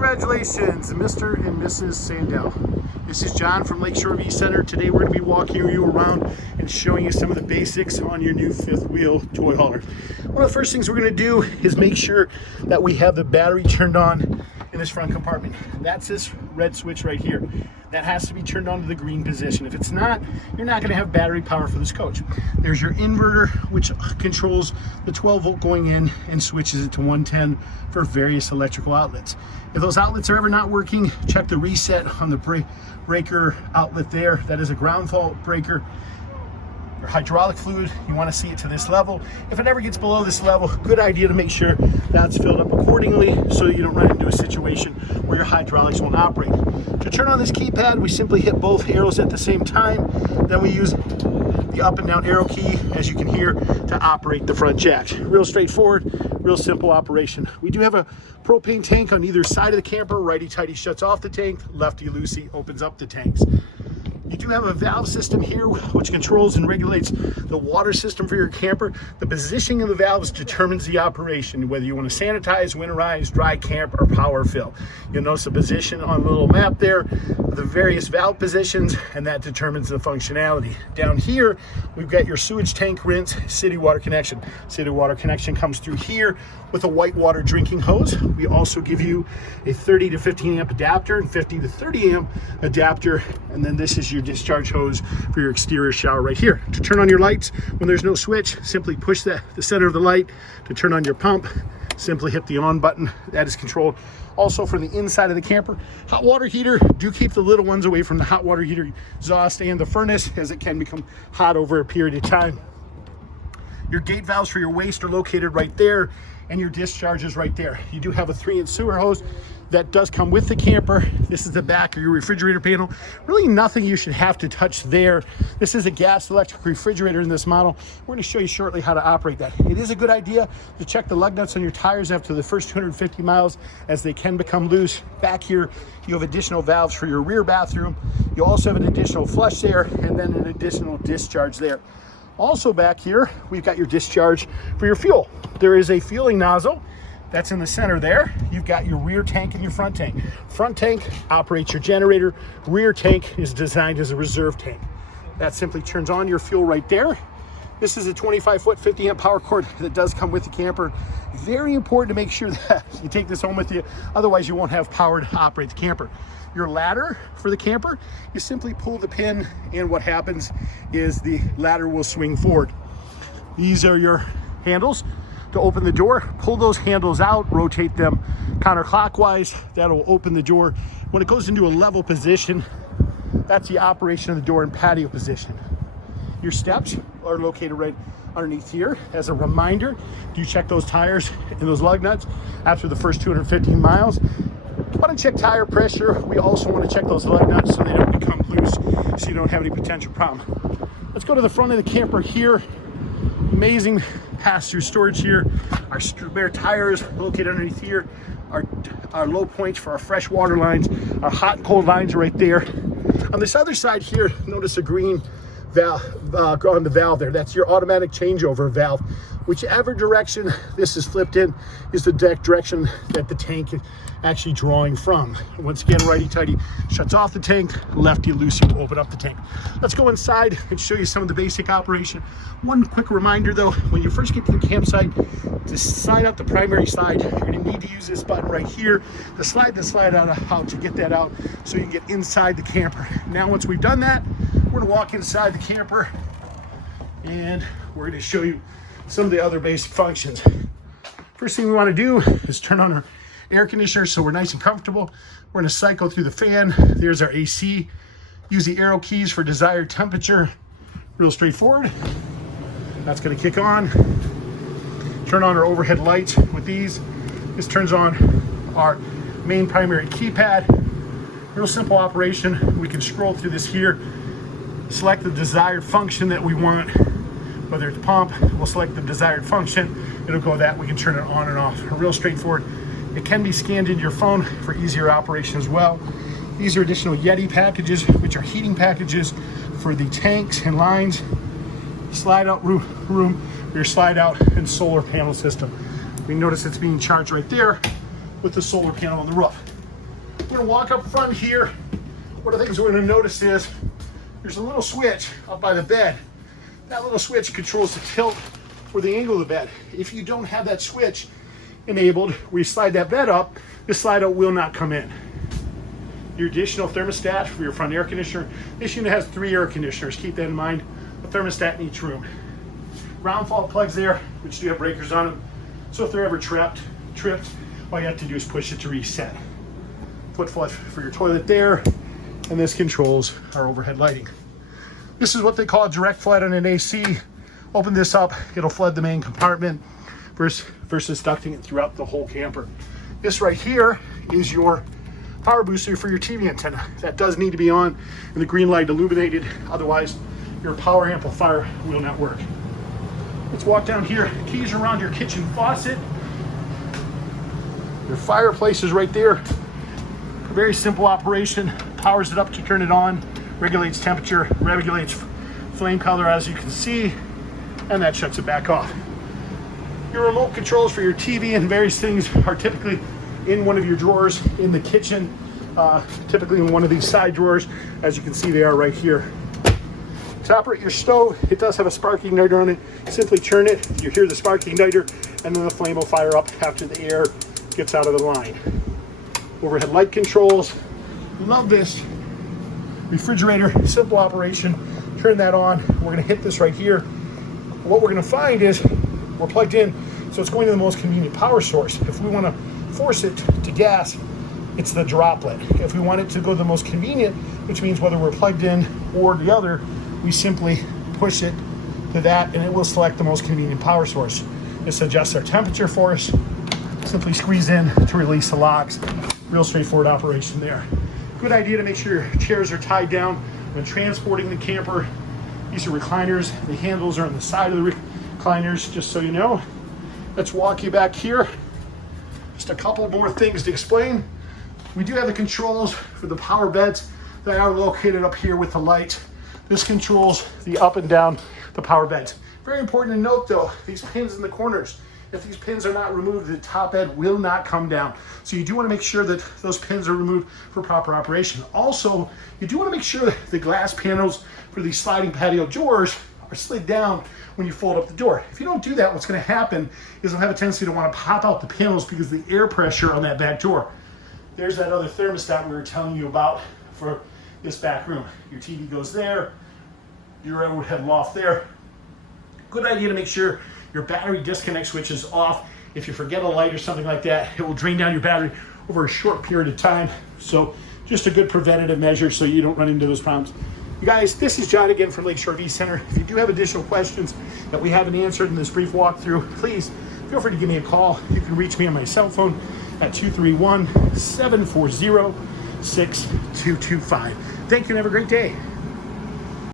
Congratulations, Mr. and Mrs. Sandel. This is John from Lakeshore V Center. Today we're going to be walking you around and showing you some of the basics on your new fifth wheel toy hauler. One of the first things we're going to do is make sure that we have the battery turned on in this front compartment. That's this red switch right here. That has to be turned on to the green position. If it's not, you're not going to have battery power for this coach. There's your inverter, which controls the 12 volt going in and switches it to 110 for various electrical outlets. If those outlets are ever not working, check the reset on the breaker outlet there. That is a ground fault breaker. Your hydraulic fluid, you want to see it to this level. If it ever gets below this level, good idea to make sure that's filled up accordingly so you don't run into a situation where your hydraulics won't operate. To turn on this keypad, we simply hit both arrows at the same time. Then we use the up and down arrow key, as you can hear, to operate the front jacks. Real straightforward, real simple operation. We do have a propane tank on either side of the camper. Righty-tighty shuts off the tank, lefty-loosey opens up the tanks. You do have a valve system here which controls and regulates the water system for your camper. The positioning of the valves determines the operation, whether you want to sanitize, winterize, dry camp, or power fill. You'll notice the position on the little map there, the various valve positions, and that determines the functionality. Down here, we've got your sewage tank rinse, city water connection. City water connection comes through here with a white water drinking hose. We also give you a 30 to 15 amp adapter and 50 to 30 amp adapter, and then this is your discharge hose for your exterior shower right here. To turn on your lights when there's no switch, simply push the center of the light. To turn on your pump, simply hit the on button. That is controlled also from the inside of the camper. Hot water heater, do keep the little ones away from the hot water heater exhaust and the furnace, as it can become hot over a period of time. Your gate valves for your waste are located right there, and your discharge is right there. You do have a 3-inch sewer hose that does come with the camper. This is the back of your refrigerator panel. Really nothing you should have to touch there. This is a gas electric refrigerator in this model. We're gonna show you shortly how to operate that. It is a good idea to check the lug nuts on your tires after the first 250 miles, as they can become loose. Back here, you have additional valves for your rear bathroom. You also have an additional flush there, and then an additional discharge there. Also back here, we've got your discharge for your fuel. There is a fueling nozzle that's in the center there. You've got your rear tank and your front tank. Front tank operates your generator. Rear tank is designed as a reserve tank. That simply turns on your fuel right there. This is a 25-foot, 50-amp power cord that does come with the camper. Very important to make sure that you take this home with you. Otherwise, you won't have power to operate the camper. Your ladder for the camper, you simply pull the pin, and what happens is the ladder will swing forward. These are your handles to open the door. Pull those handles out, rotate them counterclockwise. That'll open the door. When it goes into a level position, that's the operation of the door in patio position. Your steps are located right underneath here. As a reminder, do check those tires and those lug nuts after the first 215 miles. You want to check tire pressure. We also want to check those lug nuts so they don't become loose, so you don't have any potential problem. Let's go to the front of the camper here. Amazing pass-through storage here. Our spare tires located underneath here. Our low points for our fresh water lines. Our hot and cold lines are right there. On this other side here, notice a green valve on the valve there. That's your automatic changeover valve. Whichever direction this is flipped in is the direction that the tank is actually drawing from. Once again, righty-tighty shuts off the tank, lefty-loosey will open up the tank. Let's go inside and show you some of the basic operation. One quick reminder though, when you first get to the campsite, to slide out the primary slide, you're gonna need to use this button right here to slide the slide out to get that out so you can get inside the camper. Now, once we've done that, we're gonna walk inside the camper and we're gonna show you some of the other basic functions. First thing we want to do is turn on our air conditioner so we're nice and comfortable. We're going to cycle through the fan. There's our AC. Use the arrow keys for desired temperature. Real straightforward. That's going to kick on. Turn on our overhead lights with these. This turns on our main primary keypad. Real simple operation. We can scroll through this here, select the desired function that we want. Whether it's pump, we'll select the desired function. It'll go that. We can turn it on and off. Real straightforward. It can be scanned into your phone for easier operation as well. These are additional Yeti packages, which are heating packages for the tanks and lines. Slide out room, your slide out and solar panel system. We notice it's being charged right there with the solar panel on the roof. We're gonna walk up front here. One of the things we're gonna notice is there's a little switch up by the bed. That little switch controls the tilt or the angle of the bed. If you don't have that switch enabled, where you slide that bed up, the slide out will not come in. Your additional thermostat for your front air conditioner. This unit has 3 air conditioners. Keep that in mind. A thermostat in each room. Ground fault plugs there, which do have breakers on them. So if they're ever tripped, all you have to do is push it to reset. Foot flush for your toilet there. And this controls our overhead lighting. This is what they call a direct flood on an AC. Open this up, it'll flood the main compartment versus ducting it throughout the whole camper. This right here is your power booster for your TV antenna. That does need to be on and the green light illuminated, otherwise your power amplifier will not work. Let's walk down here. Keys are around your kitchen faucet. Your fireplace is right there. A very simple operation. Powers it up to turn it on, regulates temperature, regulates flame color as you can see, and that shuts it back off. Your remote controls for your TV and various things are typically in one of your drawers in the kitchen, typically in one of these side drawers. As you can see, they are right here. To operate your stove, it does have a spark igniter on it. Simply turn it, you hear the spark igniter, and then the flame will fire up after the air gets out of the line. Overhead light controls. Love this. Refrigerator, simple operation. Turn that on. We're gonna hit this right here. What we're gonna find is we're plugged in, so it's going to the most convenient power source. If we wanna force it to gas, it's the droplet. If we want it to go to the most convenient, which means whether we're plugged in or the other, we simply push it to that and it will select the most convenient power source. This adjusts our temperature for us. Simply squeeze in to release the locks. Real straightforward operation there. Good idea to make sure your chairs are tied down when transporting the camper. These are recliners. The handles are on the side of the recliners, just so you know. Let's walk you back here. Just a couple more things to explain. We do have the controls for the power beds. They are located up here with the light. This controls the up and down the power beds. Very important to note though, these pins in the corners. If these pins are not removed, the top bed will not come down. So you do want to make sure that those pins are removed for proper operation. Also, you do want to make sure that the glass panels for these sliding patio doors are slid down when you fold up the door. If you don't do that, what's going to happen is they'll have a tendency to want to pop out the panels because of the air pressure on that back door. There's that other thermostat we were telling you about for this back room. Your TV goes there, your overhead loft there. Good idea to make sure your battery disconnect switch is off. If you forget a light or something like that, it will drain down your battery over a short period of time. So just a good preventative measure so you don't run into those problems. You guys, this is John again from Lakeshore RV Center. If you do have additional questions that we haven't answered in this brief walkthrough, please feel free to give me a call. You can reach me on my cell phone at 231-740-6225. Thank you and have a great day.